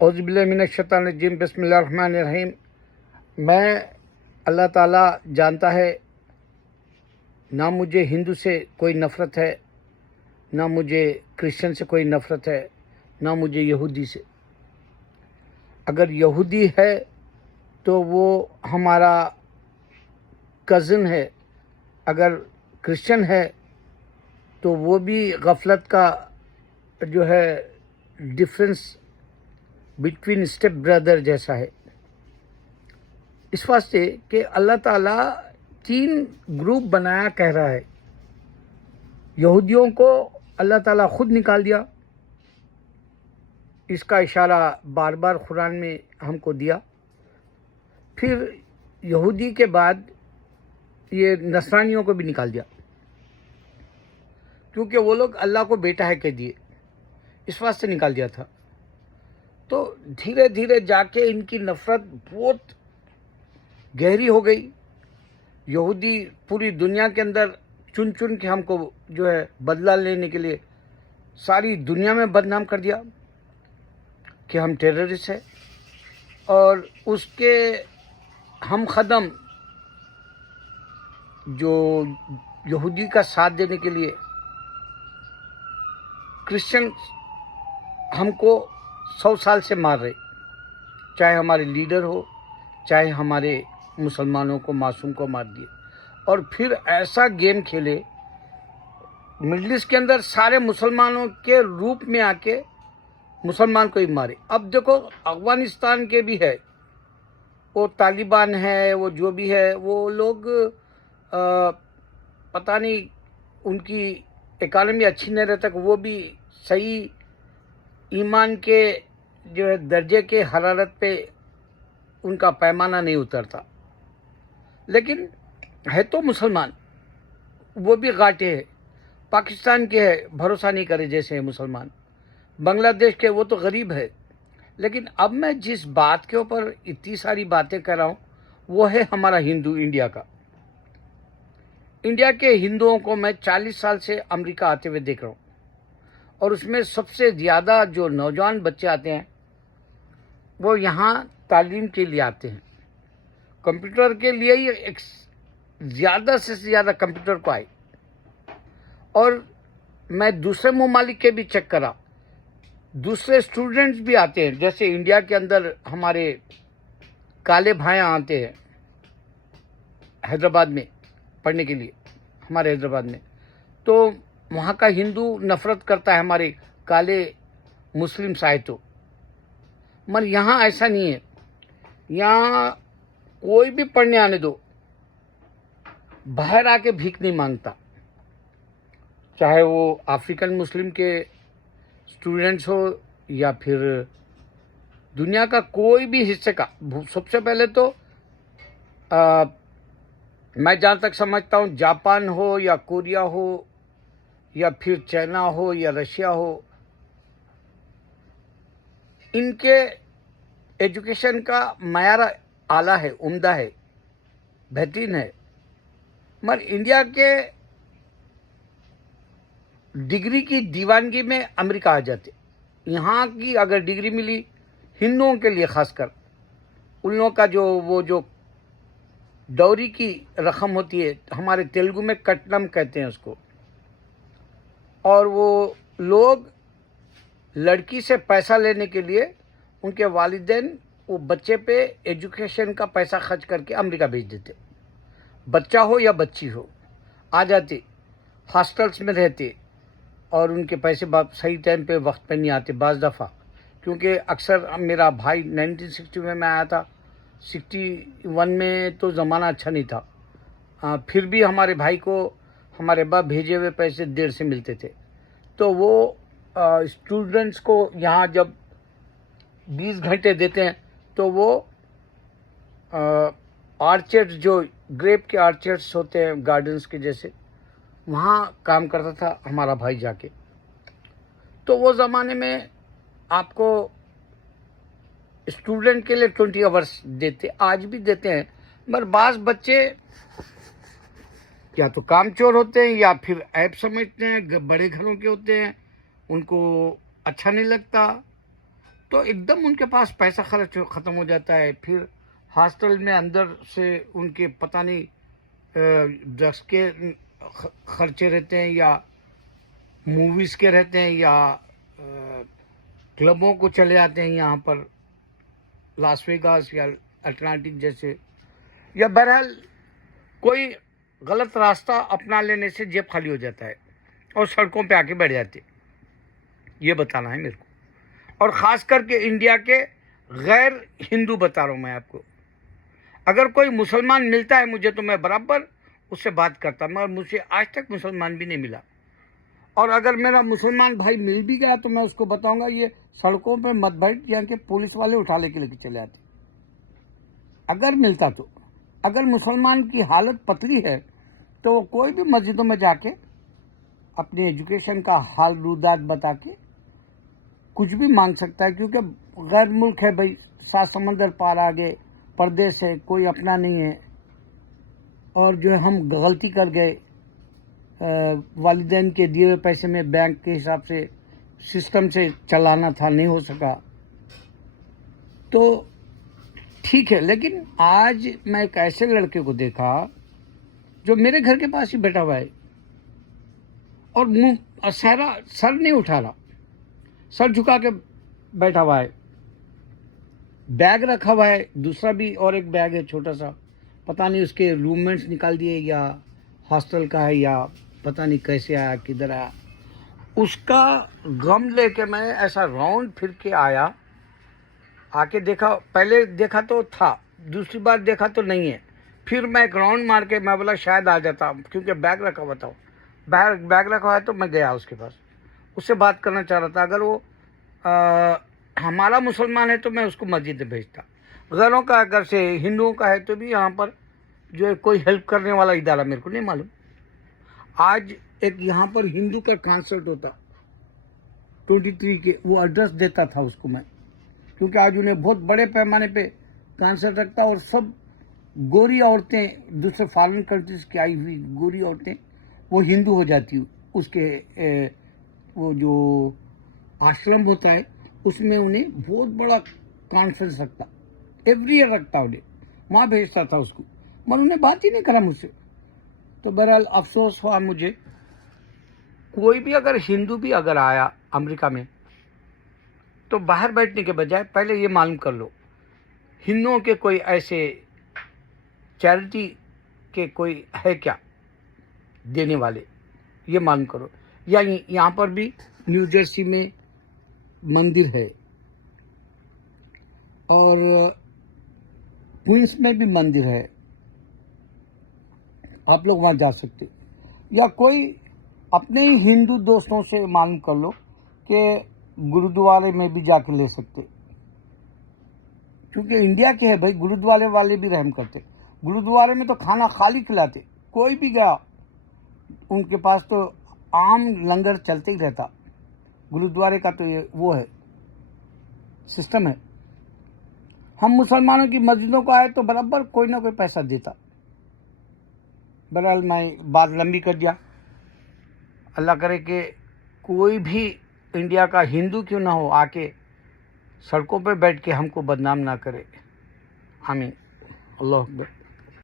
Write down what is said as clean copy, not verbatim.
औज़ुबिल्लाहिमिनश्शैतानिर्रजीम बिस्मिल्लाहिर्रहमानिर्रहीम। मैं अल्लाह ताला जानता है, ना मुझे हिंदू से कोई नफ़रत है, ना मुझे क्रिश्चियन से कोई नफ़रत है, ना मुझे यहूदी से। अगर यहूदी है तो वो हमारा कज़न है, अगर क्रिश्चियन है तो वो भी गफलत का जो है डिफरेंस बिटवीन स्टेप ब्रदर जैसा है। इस वास्ते कि अल्लाह ताला 3 ग्रुप बनाया कह रहा है। यहूदियों को अल्लाह ताला खुद निकाल दिया, इसका इशारा बार बार कुरान में हमको दिया। फिर यहूदी के बाद ये नसरानियों को भी निकाल दिया, क्योंकि वो लोग अल्लाह को बेटा है कह दिए, इस वास्ते निकाल दिया था। तो धीरे धीरे जाके इनकी नफ़रत बहुत गहरी हो गई। यहूदी पूरी दुनिया के अंदर चुन चुन के हमको जो है बदला लेने के लिए सारी दुनिया में बदनाम कर दिया कि हम टेररिस्ट हैं, और उसके हम ख़दम जो यहूदी का साथ देने के लिए क्रिश्चियन हमको 100 साल से मार रहे, चाहे हमारे लीडर हो, चाहे हमारे मुसलमानों को, मासूम को मार दिए। और फिर ऐसा गेम खेले मिडल ईस्ट के अंदर, सारे मुसलमानों के रूप में आके मुसलमान को ही मारे। अब देखो अफगानिस्तान के भी है, वो तालिबान है, वो जो भी है, वो लोग पता नहीं उनकी इकानमी अच्छी नहीं रहता, वो भी सही ईमान के जो है दर्जे के हरारत पे उनका पैमाना नहीं उतरता। लेकिन है तो मुसलमान, वो भी घाटे हैं। पाकिस्तान के है, भरोसा नहीं करे जैसे है मुसलमान। बांग्लादेश के, वो तो गरीब है। लेकिन अब मैं जिस बात के ऊपर इतनी सारी बातें कर रहा हूँ, वो है हमारा हिंदू इंडिया का। इंडिया के हिंदुओं को मैं 40 साल से अमेरिका आते हुए देख रहा हूँ, और उसमें सबसे ज़्यादा जो नौजवान बच्चे आते हैं वो यहाँ तालीम के लिए आते हैं। कंप्यूटर के लिए ही एक ज़्यादा से ज़्यादा कंप्यूटर को आए। और मैं दूसरे ममालिक के भी चेक करा, दूसरे स्टूडेंट्स भी आते हैं। जैसे इंडिया के अंदर हमारे काले भाइयाँ आते हैं हैदराबाद में पढ़ने के लिए, हमारे हैदराबाद में। तो वहाँ का हिंदू नफ़रत करता है हमारे काले मुस्लिम साहित्यों, मगर यहाँ ऐसा नहीं है। यहाँ कोई भी पढ़ने आने दो, बाहर आके भीख नहीं मांगता, चाहे वो अफ्रीकन मुस्लिम के स्टूडेंट्स हो या फिर दुनिया का कोई भी हिस्से का। सबसे पहले तो मैं जहाँ तक समझता हूँ, जापान हो या कोरिया हो या फिर चाइना हो या रशिया हो, इनके एजुकेशन का मयार आला है, उम्दा है, बेहतरीन है। मगर इंडिया के डिग्री की दीवानगी में अमेरिका आ जाते। यहाँ की अगर डिग्री मिली हिंदुओं के लिए, खासकर उन लोगों का जो डौरी की रकम होती है, हमारे तेलुगु में कट्टनम कहते हैं उसको, और वो लोग लड़की से पैसा लेने के लिए उनके वालिदैन वो बच्चे पे एजुकेशन का पैसा खर्च करके अमेरिका भेज देते। बच्चा हो या बच्ची हो, आ जाते, हॉस्टल्स में रहते, और उनके पैसे सही टाइम पे वक्त पे नहीं आते बाज़ दफ़ा। क्योंकि अक्सर मेरा भाई 1960 में आया था, 61 में तो ज़माना अच्छा नहीं था। फिर भी हमारे भाई को हमारे बाप भेजे हुए पैसे देर से मिलते थे। तो वो स्टूडेंट्स को यहाँ जब 20 घंटे देते हैं, तो वो आर्चर्ड्स, जो ग्रेप के आर्चर्ड्स होते हैं गार्डन्स के जैसे, वहाँ काम करता था हमारा भाई जाके। तो वो ज़माने में आपको स्टूडेंट के लिए 20 आवर्स देते, आज भी देते हैं। मगर बाज़ बच्चे या तो कामचोर होते हैं या फिर ऐप समझते हैं, बड़े घरों के होते हैं, उनको अच्छा नहीं लगता, तो एकदम उनके पास पैसा ख़त्म हो जाता है। फिर हॉस्टल में अंदर से उनके पता नहीं ड्रग्स के खर्चे रहते हैं या मूवीज़ के रहते हैं या क्लबों को चले जाते हैं यहाँ पर लास वेगास या अटलांटिक जैसे, या बहरहाल कोई गलत रास्ता अपना लेने से जेब खाली हो जाता है और सड़कों पे आके बैठ जाते। ये बताना है मेरे को, और ख़ास करके इंडिया के गैर हिंदू बता रहा हूँ मैं आपको। अगर कोई मुसलमान मिलता है मुझे तो मैं बराबर उससे बात करता, मगर मुझे आज तक मुसलमान भी नहीं मिला। और अगर मेरा मुसलमान भाई मिल भी गया तो मैं उसको बताऊंगा ये सड़कों पे मत बैठ, यहाँ के पुलिस वाले उठा लेके चले जाते अगर मिलता तो। अगर मुसलमान की हालत पतली है तो वो कोई भी मस्जिदों में जाके अपनी एजुकेशन का हाल रूदात बता के कुछ भी मांग सकता है, क्योंकि गैर मुल्क है भाई, 7 समंदर पार आगे परदेश है, कोई अपना नहीं है। और जो हम गलती कर गए, वालिदैन के दिए हुए पैसे में बैंक के हिसाब से सिस्टम से चलाना था, नहीं हो सका तो ठीक है। लेकिन आज मैं एक ऐसे लड़के को देखा जो मेरे घर के पास ही बैठा हुआ है और मुंह सर नहीं उठा रहा, सर झुका के बैठा हुआ है, बैग रखा हुआ है, दूसरा भी और एक बैग है छोटा सा, पता नहीं उसके रूममेट्स निकाल दिए या हॉस्टल का है या पता नहीं कैसे आया, किधर आया। उसका गम लेके मैं ऐसा राउंड फिर के आया, आके देखा, पहले देखा तो था, दूसरी बार देखा तो नहीं है। फिर मैं एक राउंड मार के मैं बोला शायद आ जाता, क्योंकि बैग रखा हुआ था, बैग रखा हुआ है तो मैं गया उसके पास, उससे बात करना चाह रहा था। अगर वो हमारा मुसलमान है तो मैं उसको मस्जिद में भेजता, गैरों का अगर से हिंदुओं का है तो भी यहाँ पर जो है कोई हेल्प करने वाला इदारा मेरे को नहीं मालूम। आज एक यहाँ पर हिंदू का कॉन्सर्ट होता 23 के, वो एड्रेस देता था उसको मैं, क्योंकि आज उन्हें बहुत बड़े पैमाने पे कॉन्सर्ट रखता और सब गोरी औरतें, दूसरे फॉरेन कंट्रीज की आई हुई गोरी औरतें वो हिंदू हो जाती, उसके वो जो आश्रम होता है उसमें उन्हें बहुत बड़ा कॉन्फ्रेंस रखता, एवरी ईयर रखता, उन्हें वहाँ भेजता था उसको, मगर उन्हें बात ही नहीं करा मुझसे। तो बहरहाल अफसोस हुआ मुझे, कोई भी अगर हिंदू भी अगर आया अमेरिका में तो बाहर बैठने के बजाय पहले ये मालूम कर लो हिंदुओं के कोई ऐसे चैरिटी के कोई है क्या देने वाले, ये मालूम करो। या यहाँ पर भी न्यू जर्सी में मंदिर है और क्वींस में भी मंदिर है, आप लोग वहाँ जा सकते। या कोई अपने ही हिंदू दोस्तों से मालूम कर लो कि गुरुद्वारे में भी जाके ले सकते, क्योंकि इंडिया के है भाई, गुरुद्वारे वाले भी रहम करते। गुरुद्वारे में तो खाना खाली खिलाते, कोई भी गया उनके पास तो आम लंगर चलते ही रहता। गुरुद्वारे का तो ये वो है, सिस्टम है। हम मुसलमानों की मस्जिदों को आए तो बराबर कोई ना कोई पैसा देता। बहरहाल मैं बात लंबी कर दिया, अल्लाह करे कि कोई भी इंडिया का हिंदू क्यों ना हो आके सड़कों पे बैठ के हमको बदनाम ना करे। आमीन। अल्लाह अकबर।